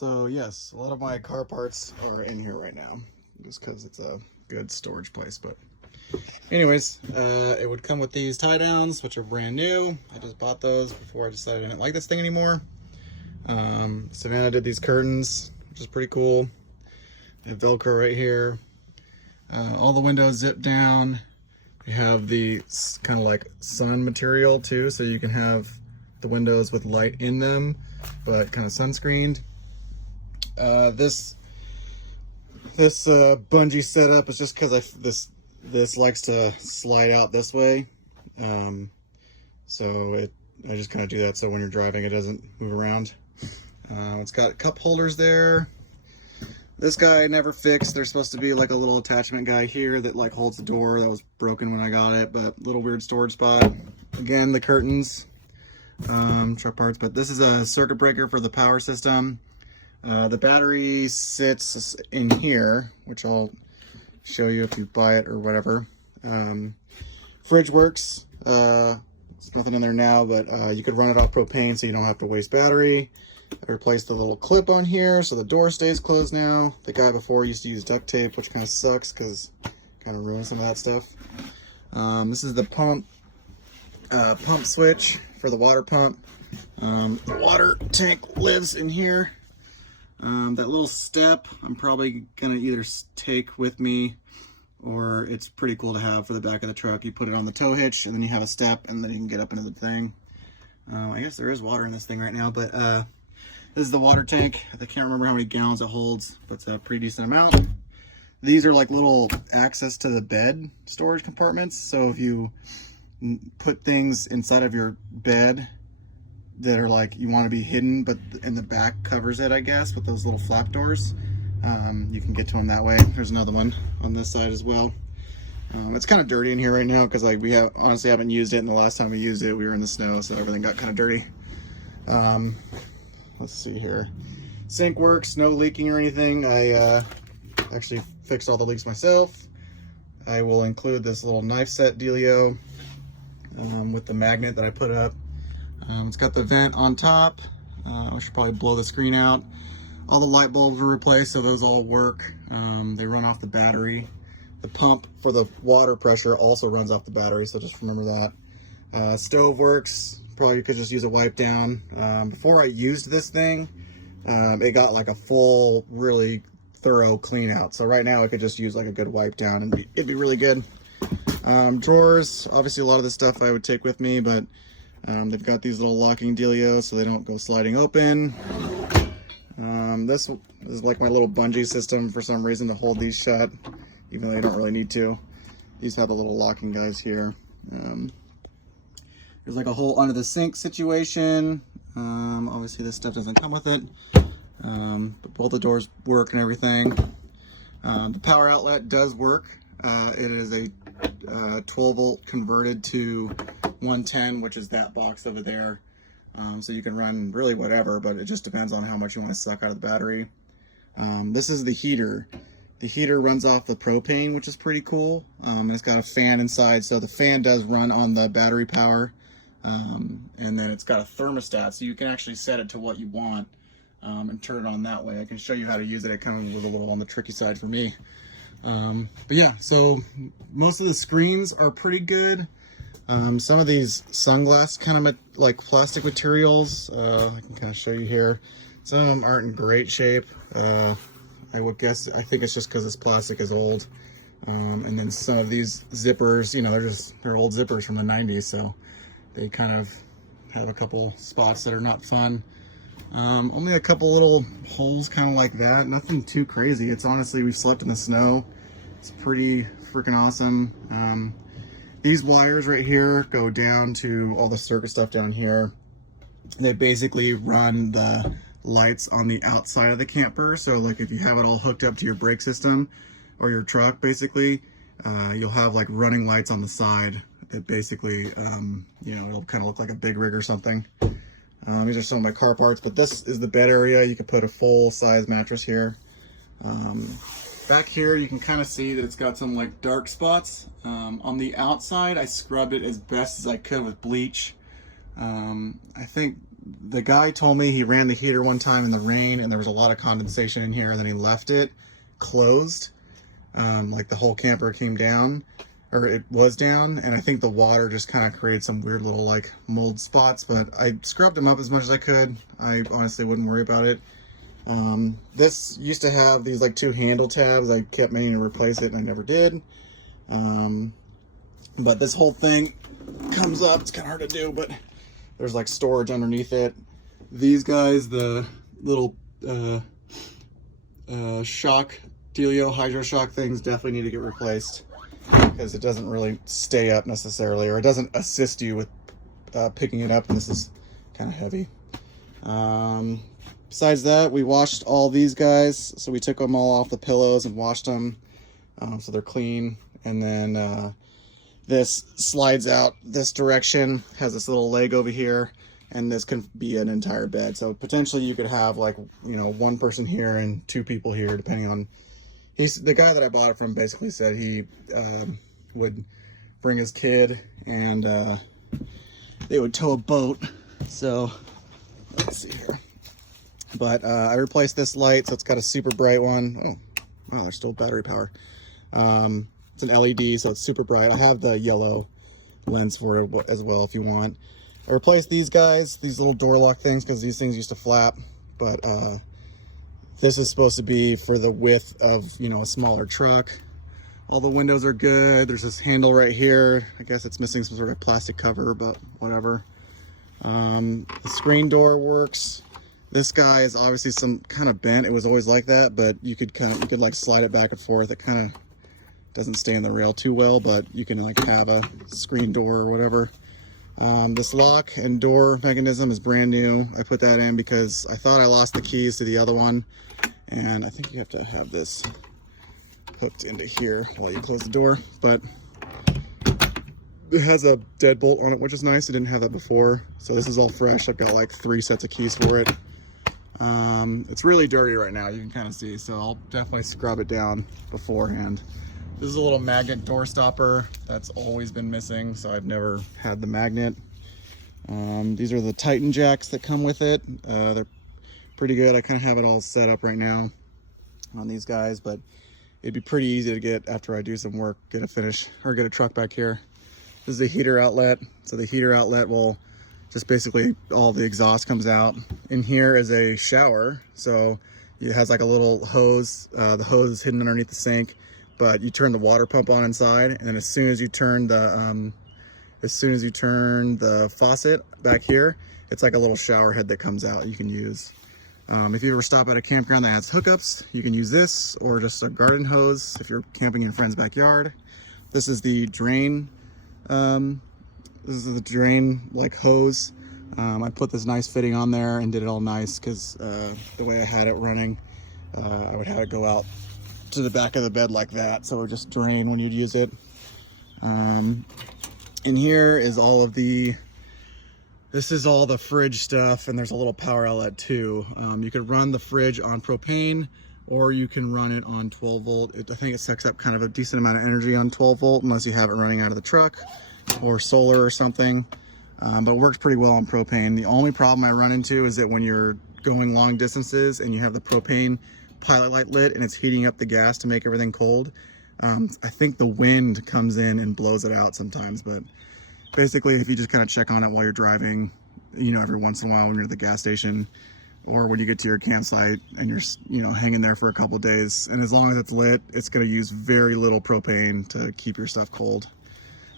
So yes, a lot of my car parts are in here right now, just because it's a good storage place. But anyways, it would come with these tie downs, which are brand new. I just bought those before I decided I didn't like this thing anymore. Savannah did these curtains, which is pretty cool. They have Velcro right here. All the windows zip down. You have the kind of like sun material too, so you can have the windows with light in them, but kind of sunscreened. This bungee setup is just because this likes to slide out this way, so I just kind of do that so when you're driving it doesn't move around. It's got cup holders there. This guy I never fixed. There's supposed to be like a little attachment guy here that like holds the door. That was broken when I got it, but little weird storage spot. Again, the curtains, truck parts, but this is a circuit breaker for the power system. The battery sits in here, which I'll show you if you buy it or whatever. Fridge works. There's nothing in there now, but you could run it off propane so you don't have to waste battery. I replaced the little clip on here so the door stays closed now. The guy before used to use duct tape, which kind of sucks because it kind of ruins some of that stuff. This is the pump switch for the water pump. The water tank lives in here. That little step I'm probably gonna either take with me, or it's pretty cool to have for the back of the truck. You put it on the tow hitch and then you have a step and then you can get up into the thing. I guess there is water in this thing right now, but this is the water tank. I can't remember how many gallons it holds, but it's a pretty decent amount. These are like little access to the bed storage compartments. So if you put things inside of your bed that are like you want to be hidden, but in the back covers it, I guess, with those little flap doors, you can get to them that way. There's another one on this side as well. It's kind of dirty in here right now because like we honestly haven't used it, and the last time we used it we were in the snow, so everything got kind of dirty. Let's see here. Sink works, no leaking or anything. I actually fixed all the leaks myself. I will include this little knife set dealio with the magnet that I put up. It's got the vent on top. I should probably blow the screen out. All the light bulbs were replaced, so those all work. They run off the battery. The pump for the water pressure also runs off the battery, so just remember that. Stove works. Probably could just use a wipe down. Before I used this thing, it got like a full, really thorough clean out. So right now I could just use like a good wipe down and it'd be really good. Drawers, obviously a lot of this stuff I would take with me, but they've got these little locking dealios so they don't go sliding open. This is like my little bungee system for some reason to hold these shut, even though you don't really need to. These have the little locking guys here. There's like a hole under the sink situation. Obviously this stuff doesn't come with it, but both the doors work and everything. The power outlet does work. It is a 12 volt converted to 110, which is that box over there. So you can run really whatever, but it just depends on how much you want to suck out of the battery. This is the heater. The heater runs off the propane, which is pretty cool. And it's got a fan inside, so the fan does run on the battery power. And then it's got a thermostat, so you can actually set it to what you want and turn it on that way. I can show you how to use it. It kind of was a little on the tricky side for me. But yeah, so most of the screens are pretty good. Some of these sunglass kind of like plastic materials, I can kind of show you here. Some of them aren't in great shape. I would guess, I think it's just because this plastic is old. And then some of these zippers, you know, they're old zippers from the 90s, so they kind of have a couple spots that are not fun. Only a couple little holes kind of like that, nothing too crazy. It's honestly, we've slept in the snow. It's pretty freaking awesome. These wires right here go down to all the circuit stuff down here. They basically run the lights on the outside of the camper. So like if you have it all hooked up to your brake system or your truck, basically, you'll have like running lights on the side that basically, you know, it'll kind of look like a big rig or something. These are some of my car parts, but this is the bed area. You could put a full size mattress here. Back here, you can kind of see that it's got some like dark spots. On the outside, I scrubbed it as best as I could with bleach. I think The guy told me he ran the heater one time in the rain and there was a lot of condensation in here, and then he left it closed. Like the whole camper came down, or it was down, and I think the water just kind of created some weird little like mold spots, but I scrubbed them up as much as I could. I honestly wouldn't worry about it. This used to have these like 2 handle tabs. I kept meaning to replace it and I never did. But this whole thing comes up. It's kind of hard to do, but there's like storage underneath it. These guys, the little shock dealio, hydro shock things, definitely need to get replaced because it doesn't really stay up necessarily, or it doesn't assist you with picking it up, and this is kind of heavy. Besides that, we washed all these guys, so we took them all off the pillows and washed them, so they're clean. And then this slides out this direction, has this little leg over here, and this can be an entire bed. So potentially you could have like, you know, 1 person here and 2 people here, depending on. The guy that I bought it from basically said he would bring his kid and they would tow a boat. So let's see here. But I replaced this light, so it's got a super bright one. Oh, wow, there's still battery power. It's an LED, so it's super bright. I have the yellow lens for it as well if you want. I replaced these guys, these little door lock things, because these things used to flap. But this is supposed to be for the width of, you know, a smaller truck. All the windows are good. There's this handle right here. I guess it's missing some sort of plastic cover, but whatever. The screen door works. This guy is obviously some kind of bent. It was always like that, but you could like slide it back and forth. It kind of doesn't stay in the rail too well, but you can like have a screen door or whatever. This lock and door mechanism is brand new. I put that in because I thought I lost the keys to the other one, and I think you have to have this hooked into here while you close the door, but it has a deadbolt on it, which is nice. I didn't have that before, so this is all fresh. I've got like 3 sets of keys for it. It's really dirty right now, you can kind of see, so I'll definitely scrub it down beforehand. This is a little magnet door stopper that's always been missing, so I've never had the magnet. These are the Titan jacks that come with it. They're pretty good. I kind of have it all set up right now on these guys, but it'd be pretty easy to get after I do some work, get a truck back here. This is a heater outlet. So the heater outlet will just basically, all the exhaust comes out. In here is a shower. So it has like a little hose. The hose is hidden underneath the sink, but you turn the water pump on inside, and then as soon as you turn the faucet back here, it's like a little shower head that comes out you can use. If you ever stop at a campground that has hookups, you can use this, or just a garden hose if you're camping in a friend's backyard. This is the drain. This is the drain like hose. I put this nice fitting on there and did it all nice because the way I had it running, I would have it go out to the back of the bed like that, so it would just drain when you'd use it. In here is all of this is all the fridge stuff, and there's a little power outlet too. You could run the fridge on propane, or you can run it on 12 volt. I think it sucks up kind of a decent amount of energy on 12 volt, unless you have it running out of the truck or solar or something. But it works pretty well on propane. The only problem I run into is that when you're going long distances and you have the propane pilot light lit and it's heating up the gas to make everything cold, I think the wind comes in and blows it out sometimes. But basically, if you just kind of check on it while you're driving, you know, every once in a while when you're at the gas station, or when you get to your campsite and you're, you know, hanging there for a couple days, and as long as it's lit, it's going to use very little propane to keep your stuff cold.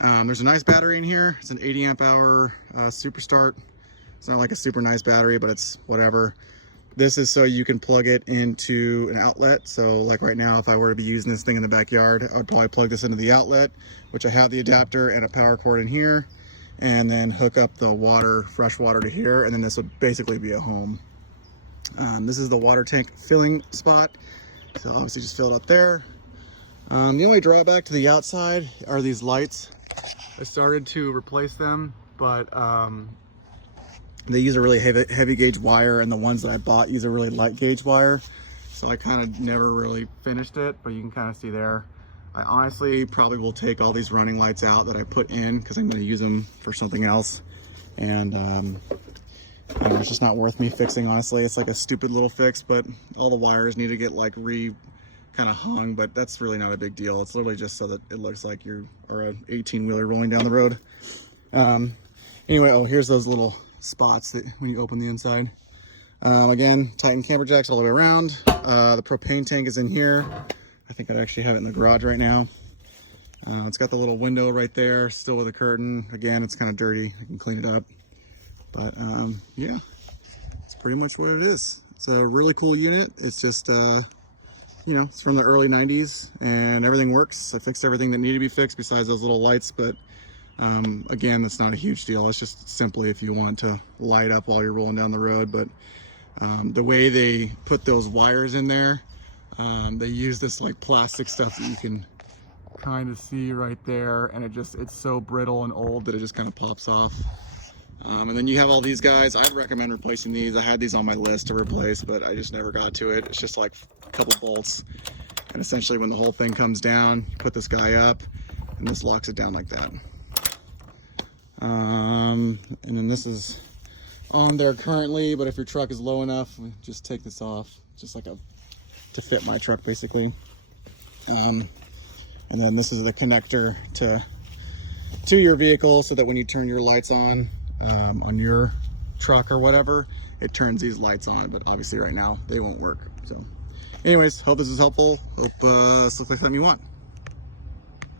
There's a nice battery in here. It's an 80 amp hour Super Start. It's not like a super nice battery, but it's whatever. This is so you can plug it into an outlet. So like right now, if I were to be using this thing in the backyard, I would probably plug this into the outlet, which I have the adapter and a power cord in here, and then hook up the water, fresh water to here, and then this would basically be a home. This is the water tank filling spot. So obviously just fill it up there. The only drawback to the outside are these lights. I started to replace them, but they use a really heavy gauge wire, and the ones that I bought use a really light gauge wire. So I kind of never really finished it, but you can kind of see there. I honestly probably will take all these running lights out that I put in because I'm going to use them for something else. And It's just not worth me fixing, honestly. It's like a stupid little fix, but all the wires need to get like kind of hung, but that's really not a big deal. It's literally just so that it looks like you are an 18-wheeler rolling down the road. Anyway, oh, here's those little spots that when you open the inside. Again, Titan camber jacks all the way around. The propane tank is in here. I think I actually have it in the garage right now. It's got the little window right there, still with a curtain. Again, it's kind of dirty. I can clean it up. But yeah, it's pretty much what it is. It's a really cool unit. It's just, you know, it's from the early 90s and everything works. I fixed everything that needed to be fixed besides those little lights, but again, that's not a huge deal. It's just simply if you want to light up while you're rolling down the road. But the way they put those wires in there, they use this like plastic stuff that you can kind of see right there, and it's so brittle and old that it just kind of pops off. And then you have all these guys. I'd recommend replacing these. I had these on my list to replace, but I just never got to it. It's just like a couple bolts, and essentially when the whole thing comes down, you put this guy up and this locks it down like that. And then this is on there currently, but if your truck is low enough, just take this off, just like to fit my truck basically. And then this is the connector to your vehicle, so that when you turn your lights on your truck or whatever, it turns these lights on. But obviously right now they won't work. So anyways, hope this is helpful. Hope this looks like something you want.